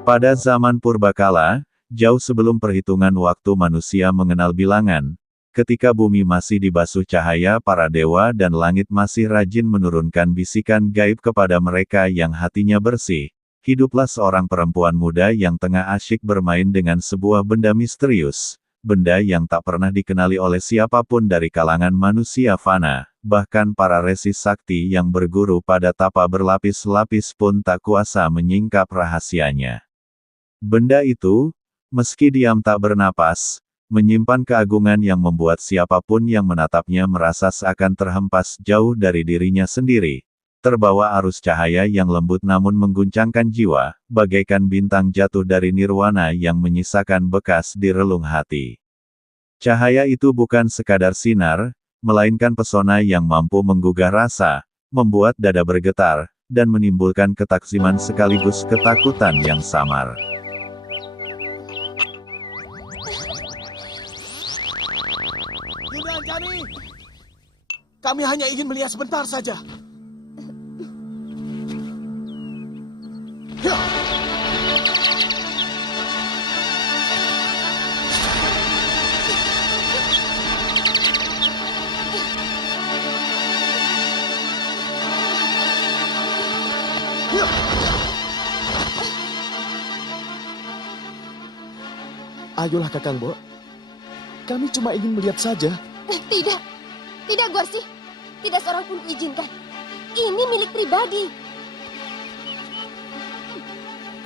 Pada zaman purbakala, jauh sebelum perhitungan waktu manusia mengenal bilangan, ketika bumi masih dibasuh cahaya para dewa dan langit masih rajin menurunkan bisikan gaib kepada mereka yang hatinya bersih, hiduplah seorang perempuan muda yang tengah asyik bermain dengan sebuah benda misterius, benda yang tak pernah dikenali oleh siapapun dari kalangan manusia fana, bahkan para resi sakti yang berguru pada tapa berlapis-lapis pun tak kuasa menyingkap rahasianya. Benda itu, meski diam tak bernapas, menyimpan keagungan yang membuat siapapun yang menatapnya merasa seakan terhempas jauh dari dirinya sendiri, terbawa arus cahaya yang lembut namun mengguncangkan jiwa, bagaikan bintang jatuh dari nirwana yang menyisakan bekas di relung hati. Cahaya itu bukan sekadar sinar, melainkan pesona yang mampu menggugah rasa, membuat dada bergetar, dan menimbulkan ketaksiman sekaligus ketakutan yang samar. Yunda Anjani, kami hanya ingin melihat sebentar saja. Ya. Ya. Ayolah Kakang Bo. Kami cuma ingin melihat saja. Tidak, tidak Guarsi. Tidak seorang pun kuizinkan. Ini milik pribadi.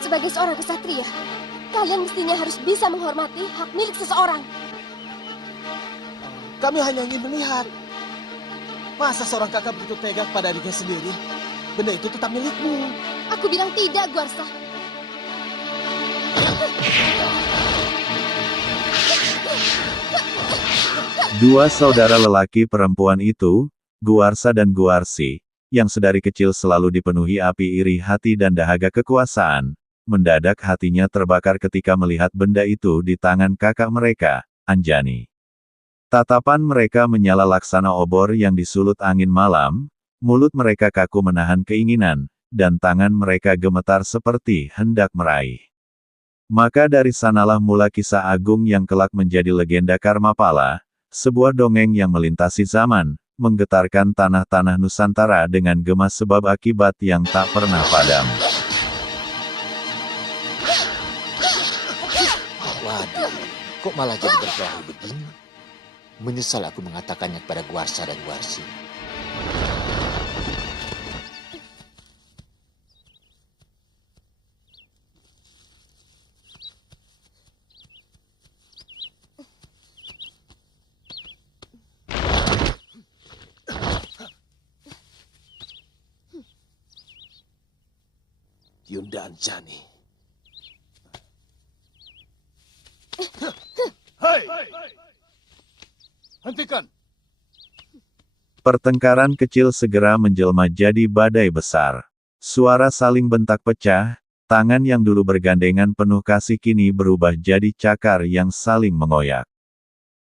Sebagai seorang kesatria, kalian mestinya harus bisa menghormati hak milik seseorang. Kami hanya ingin melihat. Masa seorang kakak begitu tega kepada adiknya sendiri? Benda itu tetap milikmu. Aku bilang tidak, Guarsa. Dua saudara lelaki perempuan itu, Guarsa dan Guarsi, yang sedari kecil selalu dipenuhi api iri hati dan dahaga kekuasaan, mendadak hatinya terbakar ketika melihat benda itu di tangan kakak mereka, Anjani. Tatapan mereka menyala laksana obor yang disulut angin malam, mulut mereka kaku menahan keinginan, dan tangan mereka gemetar seperti hendak meraih. Maka dari sanalah mula kisah agung yang kelak menjadi legenda Karmapala, sebuah dongeng yang melintasi zaman, menggetarkan tanah-tanah Nusantara dengan gemas sebab akibat yang tak pernah padam. Waduh, kok malah jadi berkelahi begini? Menyesal aku mengatakannya kepada Guarsa dan Guarsi. Yunda Anjani. Hei! Hentikan! Pertengkaran kecil segera menjelma jadi badai besar. Suara saling bentak pecah, tangan yang dulu bergandengan penuh kasih kini berubah jadi cakar yang saling mengoyak.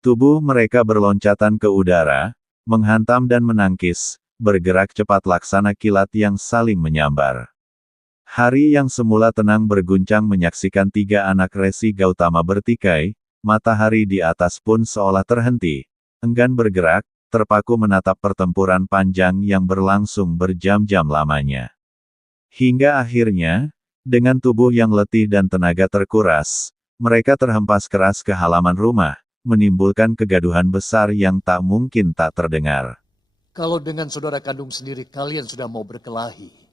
Tubuh mereka berloncatan ke udara, menghantam dan menangkis, bergerak cepat laksana kilat yang saling menyambar. Hari yang semula tenang berguncang menyaksikan tiga anak resi Gautama bertikai, matahari di atas pun seolah terhenti, enggan bergerak, terpaku menatap pertempuran panjang yang berlangsung berjam-jam lamanya. Hingga akhirnya, dengan tubuh yang letih dan tenaga terkuras, mereka terhempas keras ke halaman rumah, menimbulkan kegaduhan besar yang tak mungkin tak terdengar. Kalau dengan saudara kandung sendiri kalian sudah mau berkelahi,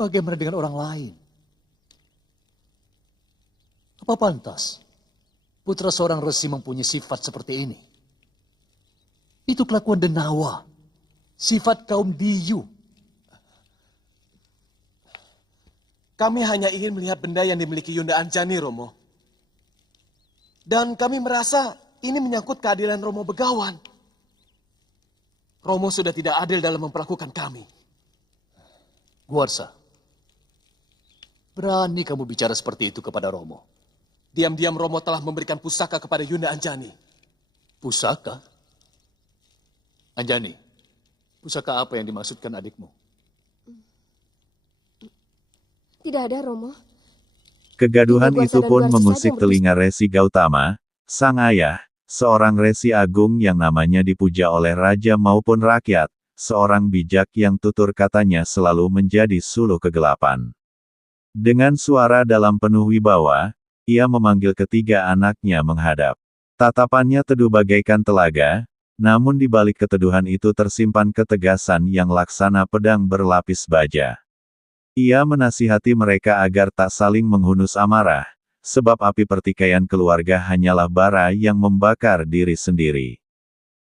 bagaimana dengan orang lain? Apa pantas putra seorang resi mempunyai sifat seperti ini? Itu kelakuan denawa, sifat kaum biyu. Kami hanya ingin melihat benda yang dimiliki Yunda Anjani, Romo. Dan kami merasa ini menyangkut keadilan Romo Begawan. Romo sudah tidak adil dalam memperlakukan kami. Guarsa, berani kamu bicara seperti itu kepada Romo? Diam-diam Romo telah memberikan pusaka kepada Yunda Anjani. Pusaka? Anjani, pusaka apa yang dimaksudkan adikmu? Tidak ada, Romo. Kegaduhan Ini itu Guarsa dan pun Guarsi mengusik saja yang telinga Resi Gautama, sang ayah, seorang Resi agung yang namanya dipuja oleh raja maupun rakyat, seorang bijak yang tutur katanya selalu menjadi suluh kegelapan. Dengan suara dalam penuh wibawa, ia memanggil ketiga anaknya menghadap. Tatapannya teduh bagaikan telaga, namun di balik keteduhan itu tersimpan ketegasan yang laksana pedang berlapis baja. Ia menasihati mereka agar tak saling menghunus amarah, sebab api pertikaian keluarga hanyalah bara yang membakar diri sendiri.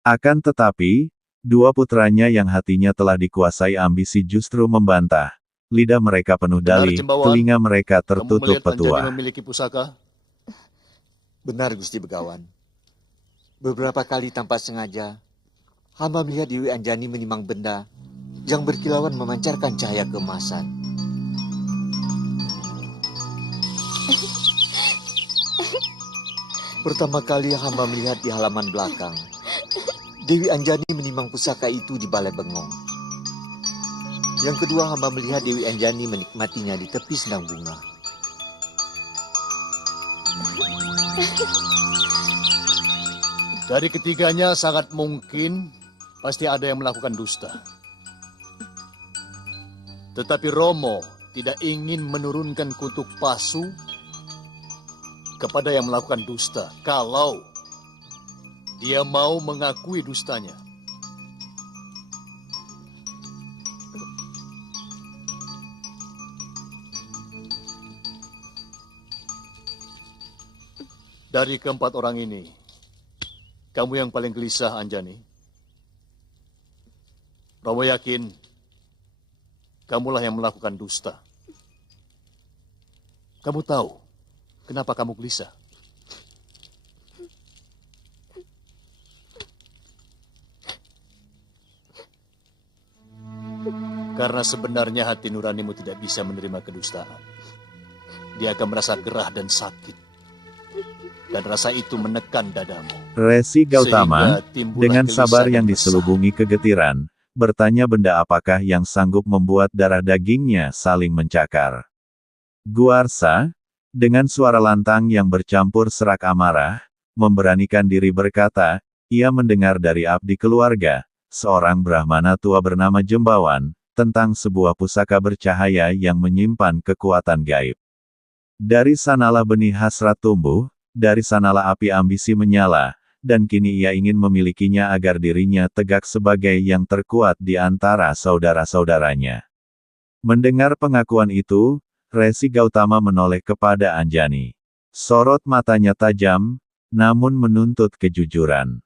Akan tetapi, dua putranya yang hatinya telah dikuasai ambisi justru membantah. Lidah mereka penuh Benar, dalih, Jembawan. telinga mereka Kamu tertutup melihat Anjani petua. memiliki pusaka? Benar, Gusti Begawan. Beberapa kali tanpa sengaja, hamba melihat Dewi Anjani menimang benda yang berkilauan memancarkan cahaya keemasan. Pertama kali hamba melihat di halaman belakang, Dewi Anjani menimang pusaka itu di balai bengong. Yang kedua, hamba melihat Dewi Anjani menikmatinya di tepi sendang bunga. Dari ketiganya sangat mungkin pasti ada yang melakukan dusta. Tetapi Romo tidak ingin menurunkan kutuk pasu kepada yang melakukan dusta kalau dia mau mengakui dustanya. Dari keempat orang ini, kamu yang paling gelisah, Anjani. Romo yakin kamulah yang melakukan dusta. Kamu tahu kenapa kamu gelisah? Karena sebenarnya hati nuranimu tidak bisa menerima kedustaan. Dia akan merasa gerah dan sakit. Dan rasa itu menekan dadamu. Resi Gautama, Sehingga timbullah dengan sabar gelisah yang dan resah. diselubungi kegetiran, bertanya benda apakah yang sanggup membuat darah dagingnya saling mencakar. Guarsa, dengan suara lantang yang bercampur serak amarah, memberanikan diri berkata, ia mendengar dari abdi keluarga, seorang Brahmana tua bernama Jembawan, tentang sebuah pusaka bercahaya yang menyimpan kekuatan gaib. Dari sanalah benih hasrat tumbuh, dari sanalah api ambisi menyala, dan kini ia ingin memilikinya agar dirinya tegak sebagai yang terkuat di antara saudara-saudaranya. Mendengar pengakuan itu, Resi Gautama menoleh kepada Anjani. Sorot matanya tajam, namun menuntut kejujuran.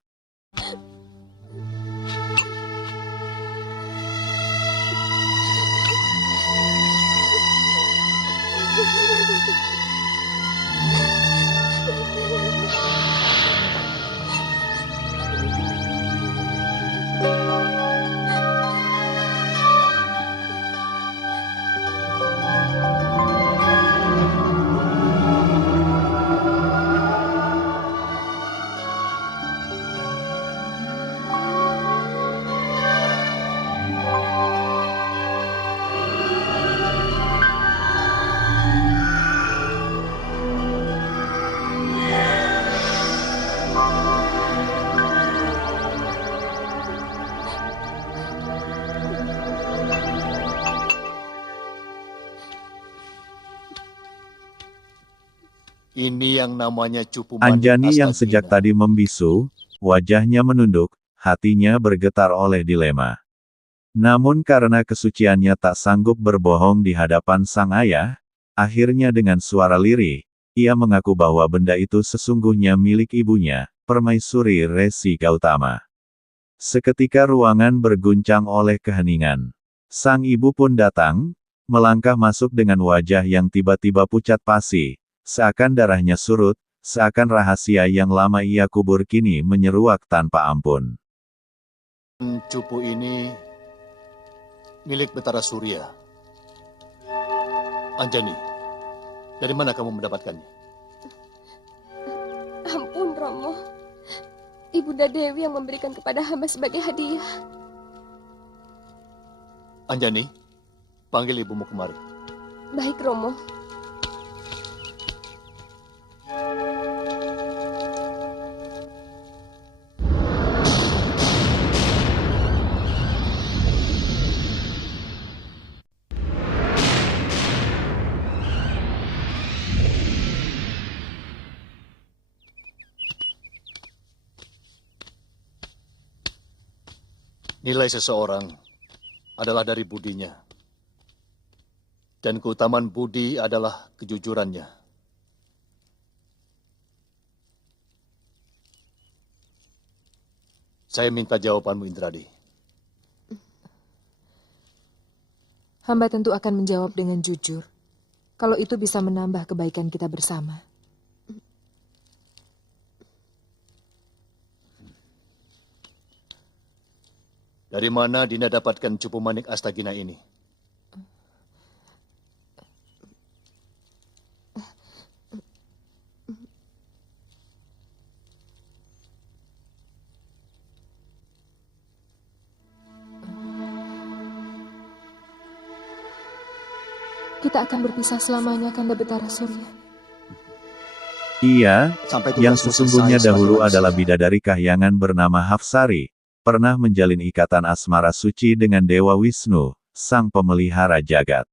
Ini yang namanya cupu manik Anjani yang Astajina. sejak tadi membisu, wajahnya menunduk, hatinya bergetar oleh dilema. Namun karena kesuciannya tak sanggup berbohong di hadapan sang ayah, akhirnya dengan suara lirih, ia mengaku bahwa benda itu sesungguhnya milik ibunya, Permaisuri Resi Gautama. Seketika ruangan berguncang oleh keheningan. Sang ibu pun datang, melangkah masuk dengan wajah yang tiba-tiba pucat pasi, seakan darahnya surut, seakan rahasia yang lama ia kubur kini menyeruak tanpa ampun. Cupu ini milik Betara Surya. Anjani, dari mana kamu mendapatkannya? Ampun, Romo. Ibunda Dewi yang memberikan kepada hamba sebagai hadiah. Anjani, panggil ibumu kemari. Baik, Romo. Nilai seseorang adalah dari budinya. Dan keutamaan budi adalah kejujurannya. Saya minta jawabanmu, Indradi. Hamba tentu akan menjawab dengan jujur. Kalau itu bisa menambah kebaikan kita bersama. Dari mana Dinda dapatkan cupu manik Astagina ini? Kita akan berpisah selamanya, Kanda Betara Surya. Ia, Sampai yang tugasmu sesungguhnya selesai dahulu sebagai adalah manusia. bidadari kahyangan bernama Hafsari, pernah menjalin ikatan asmara suci dengan Dewa Wisnu, sang pemelihara jagat.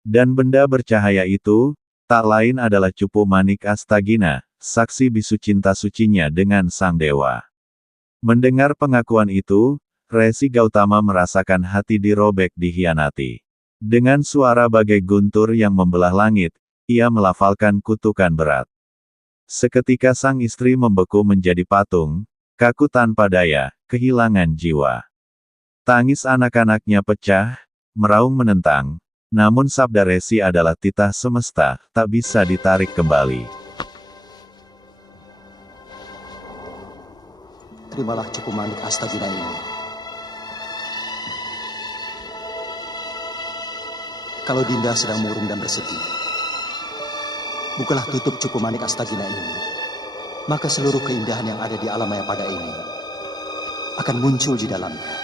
Dan benda bercahaya itu, tak lain adalah cupu manik Astagina, saksi bisu cinta sucinya dengan sang dewa. Mendengar pengakuan itu, Resi Gautama merasakan hati dirobek dihianati. Dengan suara bagai guntur yang membelah langit, ia melafalkan kutukan berat. Seketika sang istri membeku menjadi patung, kaku tanpa daya, kehilangan jiwa. Tangis anak-anaknya pecah, meraung menentang, namun sabda Resi adalah titah semesta, tak bisa ditarik kembali. Terimalah cupu manik Astagina ini. Kalau Dinda sedang murung dan bersedih, bukalah tutup cupu manik Astagina ini. Maka seluruh keindahan yang ada di alam Mayapada ini akan muncul di dalamnya.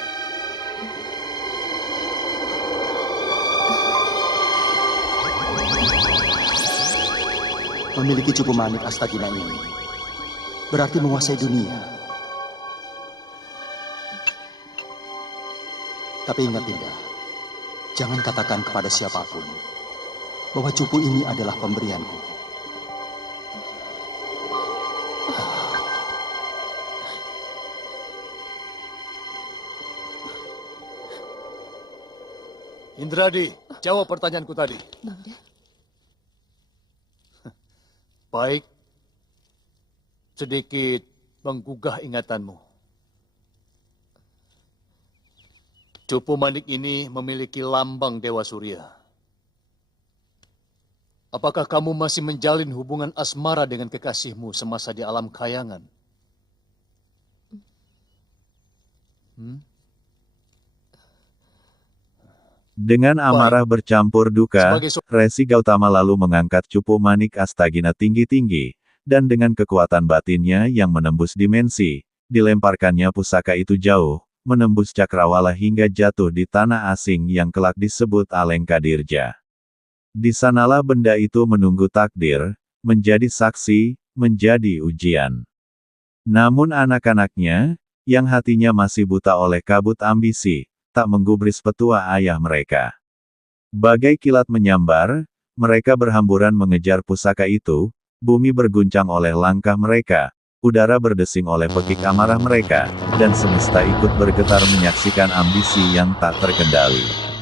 Memiliki cupu manik Astagina ini berarti menguasai dunia. Tapi ingat Dinda, jangan katakan kepada siapapun bahwa cupu ini adalah pemberianku. Indradi, jawab pertanyaanku tadi. Nanda, Baik, sedikit menggugah ingatanmu. Cupu manik ini memiliki lambang Dewa Surya. Apakah kamu masih menjalin hubungan asmara dengan kekasihmu semasa di alam kayangan? Dengan amarah bercampur duka, Sebagai Resi Gautama lalu mengangkat cupu manik Astagina tinggi-tinggi, dan dengan kekuatan batinnya yang menembus dimensi, dilemparkannya pusaka itu jauh, menembus cakrawala hingga jatuh di tanah asing yang kelak disebut Alengka Dirja. Di sanalah benda itu menunggu takdir, menjadi saksi, menjadi ujian. Namun anak-anaknya, yang hatinya masih buta oleh kabut ambisi, tak menggubris petua ayah mereka. Bagai kilat menyambar, mereka berhamburan mengejar pusaka itu, bumi berguncang oleh langkah mereka, udara berdesing oleh pekik amarah mereka, dan semesta ikut bergetar menyaksikan ambisi yang tak terkendali.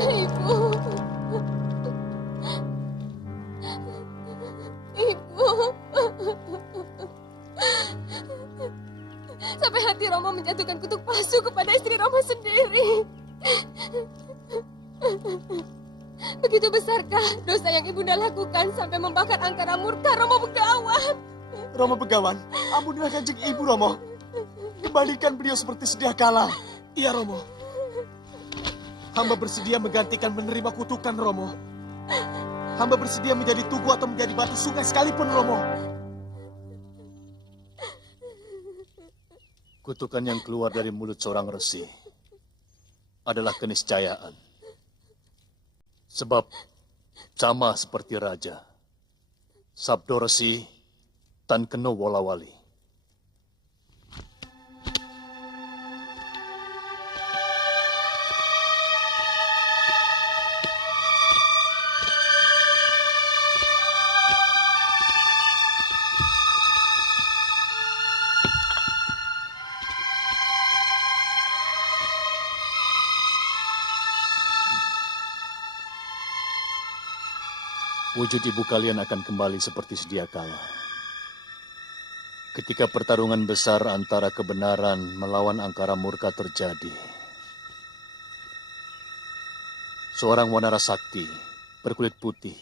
Ibu. Ibu. Sampai hati Rama menjatuhkan kutuk palsu kepada istri Rama sendiri. Begitu besarkah dosa yang ibunda lakukan sampai membakar angkara murka Romo Begawan? Romo Begawan, ampunilah Kanjeng Ibu, Romo. Kembalikan beliau seperti sedia kala. Iya, Romo. Hamba bersedia menggantikan menerima kutukan, Romo. Hamba bersedia menjadi tugu atau menjadi batu sungai sekalipun, Romo. Kutukan yang keluar dari mulut seorang resi adalah keniscayaan. Sebab sama seperti raja, sabdo resi tan kena wala-wali. Wujud ibu kalian akan kembali seperti sedia kala. Ketika pertarungan besar antara kebenaran melawan angkara murka terjadi. Seorang wanara sakti berkulit putih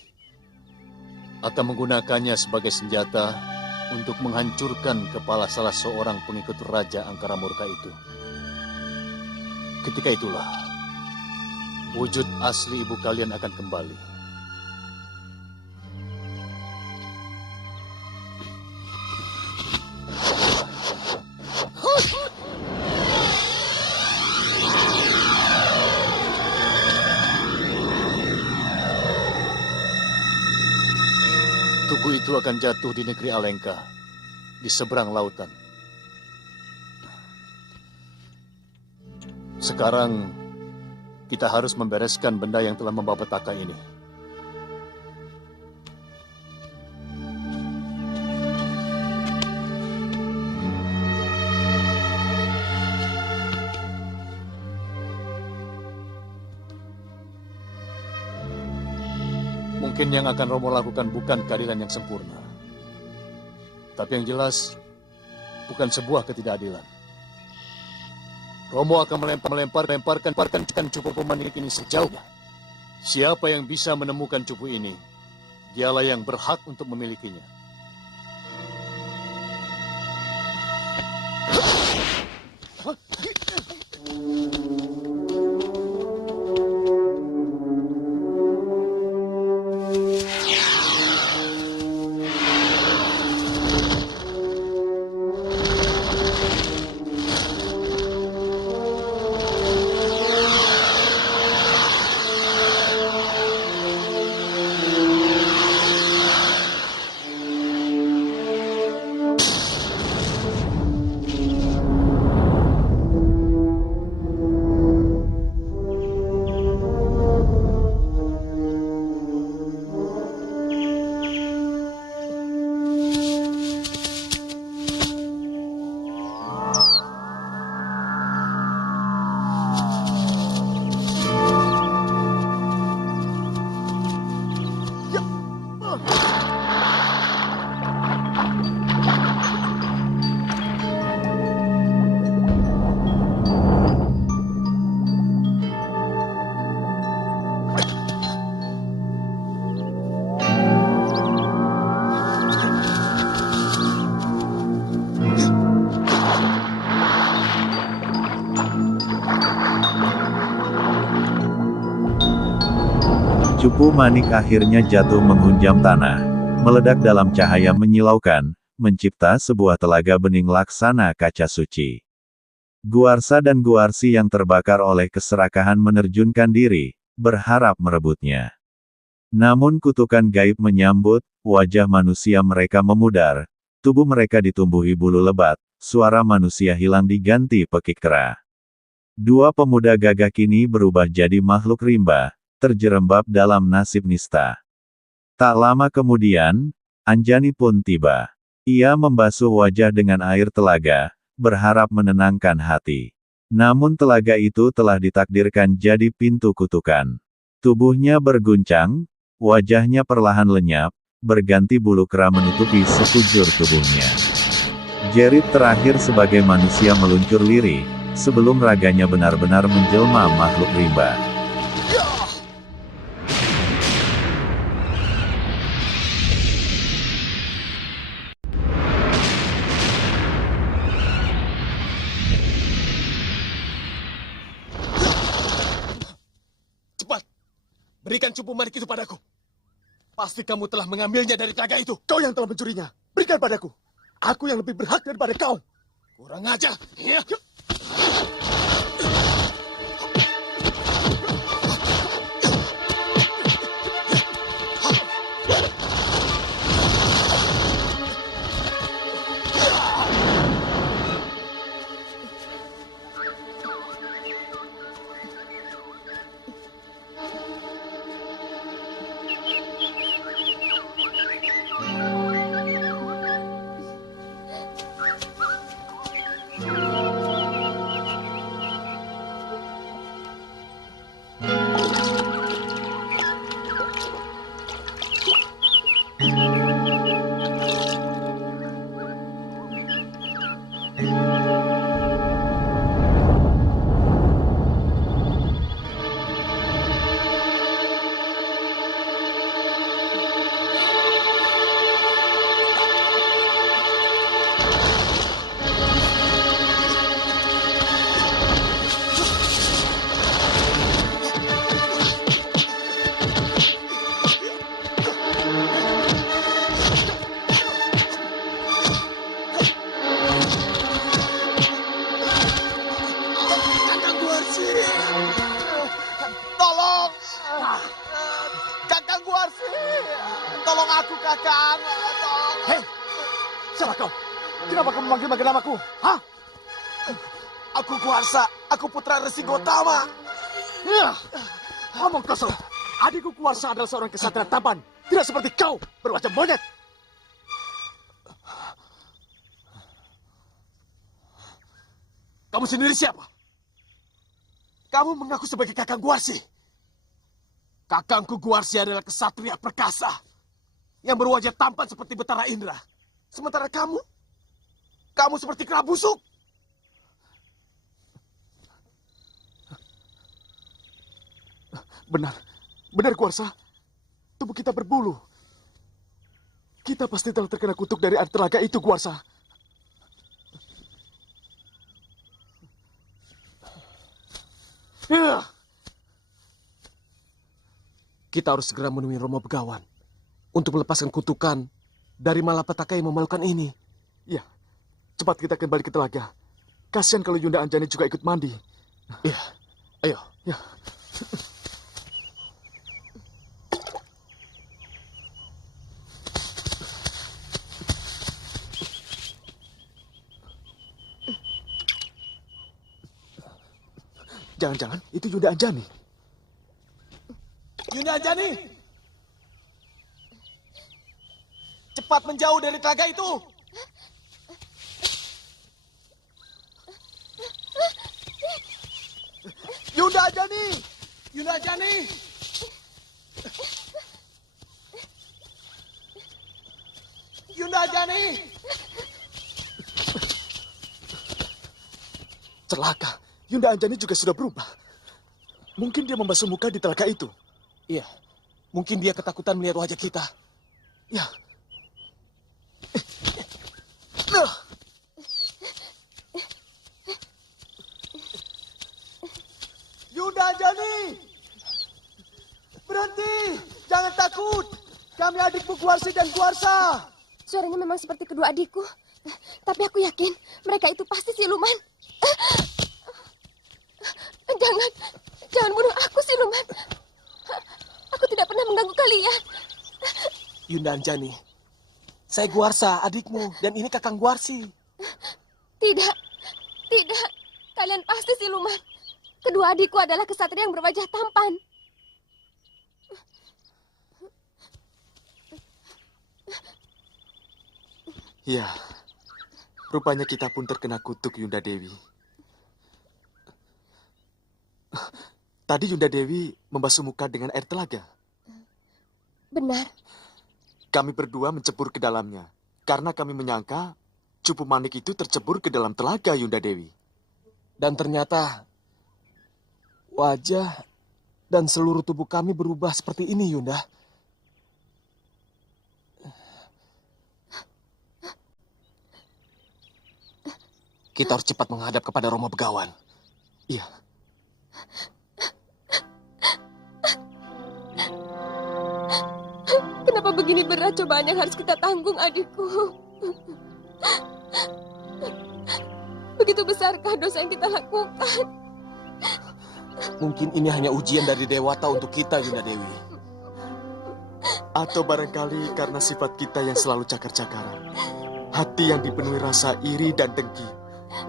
akan menggunakannya sebagai senjata untuk menghancurkan kepala salah seorang pengikut Raja Angkara Murka itu. Ketika itulah wujud asli ibu kalian akan kembali. Tugu itu akan jatuh di negeri Alengka, di seberang lautan. Sekarang, kita harus membereskan benda yang telah membawa petaka ini. Mungkin yang akan Romo lakukan bukan keadilan yang sempurna. Tapi yang jelas, bukan sebuah ketidakadilan. Romo akan melemparkan cupu pemanik ini sejauh. Siapa yang bisa menemukan cupu ini, dialah yang berhak untuk memilikinya. Cupu manik akhirnya jatuh menghunjam tanah, meledak dalam cahaya menyilaukan, mencipta sebuah telaga bening laksana kaca suci. Guarsa dan Guarsi yang terbakar oleh keserakahan menerjunkan diri, berharap merebutnya. Namun kutukan gaib menyambut, wajah manusia mereka memudar, tubuh mereka ditumbuhi bulu lebat, suara manusia hilang diganti pekik kera. Dua pemuda gagah kini berubah jadi makhluk rimba, terjerembab dalam nasib nista. Tak lama kemudian, Anjani pun tiba. Ia membasuh wajah dengan air telaga, berharap menenangkan hati. Namun telaga itu telah ditakdirkan jadi pintu kutukan. Tubuhnya berguncang, wajahnya perlahan lenyap, berganti bulu kera menutupi sekujur tubuhnya. Jerit terakhir sebagai manusia meluncur lirih, sebelum raganya benar-benar menjelma makhluk rimba. Berikan cupu manik itu padaku. Pasti kamu telah mengambilnya dari telaga itu. Kau yang telah mencurinya. Berikan padaku. Aku yang lebih berhak daripada kau. Kurang ajar. Ya. Tolong! Kakang Guarsi! Tolong aku, Kakang! Tolong! Hei! Siapa kau? Kenapa kamu memanggil namaku? Hah? Aku Guarsa. Aku putra Resi Gotama. Ya! Omong kosong. Adikku Guarsa adalah seorang kesatria tampan. Tidak seperti kau, berwajah monyet. Kamu sendiri siapa? Kamu mengaku sebagai Kakang Guarsi. Kakangku Guarsi adalah kesatria perkasa yang berwajah tampan seperti Betara Indra. Sementara kamu seperti kera busuk. Benar Guarsa. Tubuh kita berbulu. Kita pasti telah terkena kutuk dari air telaga itu, Guarsa. Ya. Kita harus segera menemui Romo Begawan untuk melepaskan kutukan dari malapetaka yang memalukan ini. Ya, cepat kita kembali ke telaga. Kasihan kalau Yunda Anjani juga ikut mandi. Iya, ayo. Ya. Jangan-jangan itu Yunda Anjani. Yunda Anjani! Cepat menjauh dari telaga itu! Yunda Anjani! Yunda Anjani! Yunda Anjani! Celaka. Yunda Anjani juga sudah berubah. Mungkin dia membasuh muka di telaga itu. Iya. Mungkin dia ketakutan melihat wajah kita. Ya. Yunda Anjani! Berhenti! Jangan takut! Kami adikmu Guarsi dan Guarsa. Suaranya memang seperti kedua adikku. Tapi aku yakin mereka itu pasti siluman. Jangan bunuh aku, siluman. Aku tidak pernah mengganggu kalian. Yunda Anjani, saya Guarsa, adikmu, dan ini Kakang Guarsi. Tidak. Kalian pasti siluman. Kedua adikku adalah kesatria yang berwajah tampan. Iya, rupanya kita pun terkena kutuk, Yunda Dewi. Tadi Yunda Dewi membasuh muka dengan air telaga. Benar. Kami berdua mencebur ke dalamnya. Karena kami menyangka cupu manik itu tercebur ke dalam telaga, Yunda Dewi. Dan ternyata wajah dan seluruh tubuh kami berubah seperti ini, Yunda. Kita harus cepat menghadap kepada Romo Begawan. Iya. Mengapa begini berat cobaan yang harus kita tanggung, adikku? Begitu besarkah dosa yang kita lakukan? Mungkin ini hanya ujian dari Dewata untuk kita, Yunda Dewi. Atau barangkali karena sifat kita yang selalu cakar-cakaran. Hati yang dipenuhi rasa iri dan dengki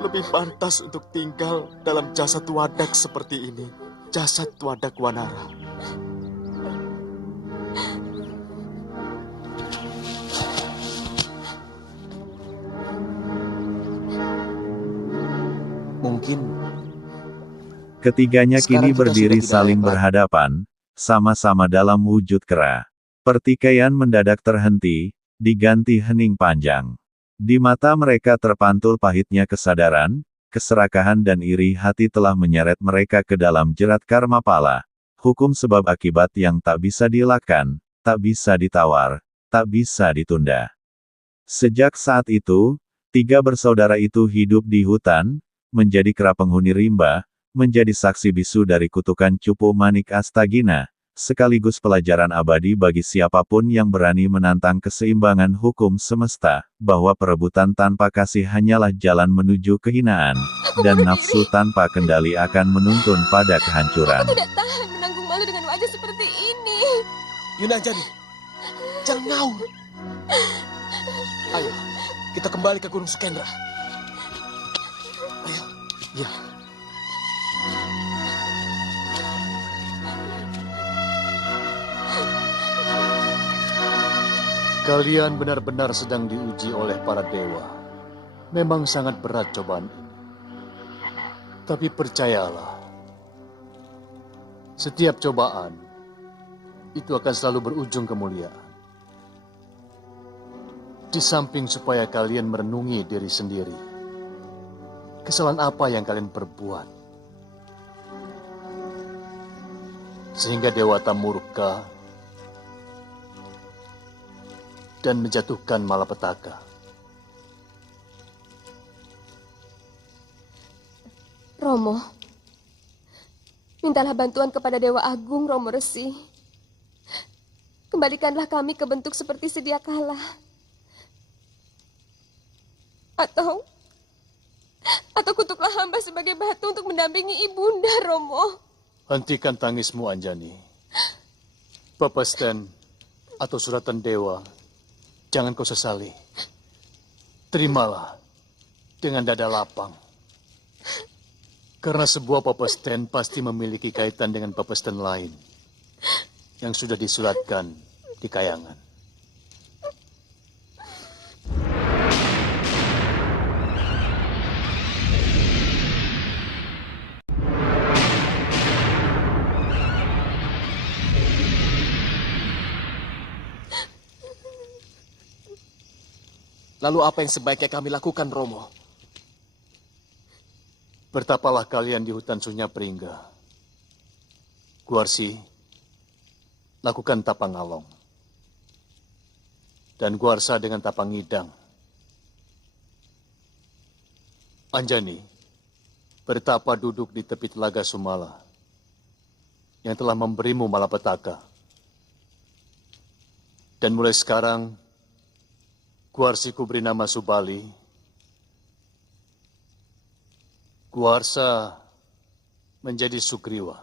lebih pantas untuk tinggal dalam jasad wadak seperti ini. Jasad wadak Wanara. Mungkin Ketiganya sekarang kini kita berdiri sudah tidak saling layak lagi. berhadapan, sama-sama dalam wujud kera. Pertikaian mendadak terhenti, diganti hening panjang. Di mata mereka terpantul pahitnya kesadaran, keserakahan dan iri hati telah menyeret mereka ke dalam jerat karma pala. Hukum sebab akibat yang tak bisa dielakkan, tak bisa ditawar, tak bisa ditunda. Sejak saat itu, tiga bersaudara itu hidup di hutan, menjadi kera penghuni rimba, menjadi saksi bisu dari kutukan Cupu Manik Astagina, sekaligus pelajaran abadi bagi siapapun yang berani menantang keseimbangan hukum semesta, bahwa perebutan tanpa kasih hanyalah jalan menuju kehinaan, dan nafsu tanpa kendali akan menuntun pada kehancuran. Aku tidak tahan menanggung malu dengan wajah seperti ini. Yunda Anjani, jangan ngaur. Ayo, kita kembali ke Gunung Sukendra. Ayo. Ya. Kalian benar-benar sedang diuji oleh para dewa. Memang sangat berat cobaan ini. Tapi percayalah, setiap cobaan itu akan selalu berujung kemuliaan. Di samping supaya kalian merenungi diri sendiri, kesalahan apa yang kalian perbuat, sehingga Dewata murka dan menjatuhkan malapetaka. Romo, mintalah bantuan kepada Dewa Agung, Romo Resi. Kembalikanlah kami ke bentuk seperti sedia kala. Atau kutuklah hamba sebagai batu untuk mendampingi ibunda, Romo. Hentikan tangismu, Anjani. Pepesten atau suratan dewa, jangan kau sesali. Terimalah dengan dada lapang. Karena sebuah pepesten pasti memiliki kaitan dengan pepesten lain yang sudah disulatkan di kayangan. Lalu apa yang sebaiknya kami lakukan, Romo? Bertapalah kalian di hutan Sunya Pringga. Guarsi, lakukan tapang along. Dan Guarsa dengan tapang ngidang. Anjani, bertapa duduk di tepi telaga Sumala yang telah memberimu malapetaka. Dan mulai sekarang, Guarsiku beri nama Subali. Guarsa menjadi Sugriwa.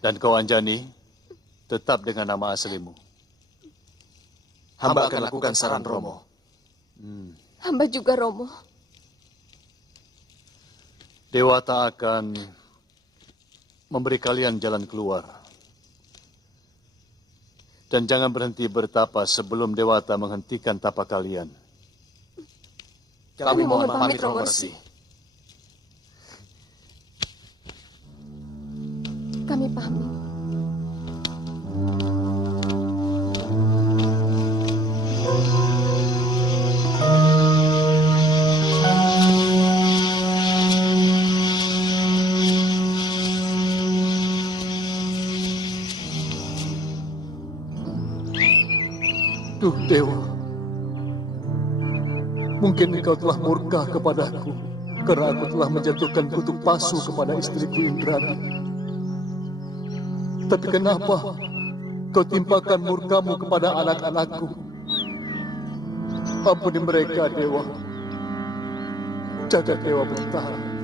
Dan kau Anjani, tetap dengan nama aslimu. Hamba akan lakukan saran Romo. Hamba juga, Romo. Dewata akan memberi kalian jalan keluar. Dan jangan berhenti bertapa sebelum Dewata menghentikan tapa kalian. Kami mohon pamit, Romo Resi. Kami pamit. Duh Dewa, mungkin engkau telah murka kepadaku karena aku telah menjatuhkan kutuk palsu kepada istriku Indrani. Tapi kenapa kau timpakan murkamu kepada anak-anakku? Ampuni mereka, Dewa. Jagat Dewa Batara.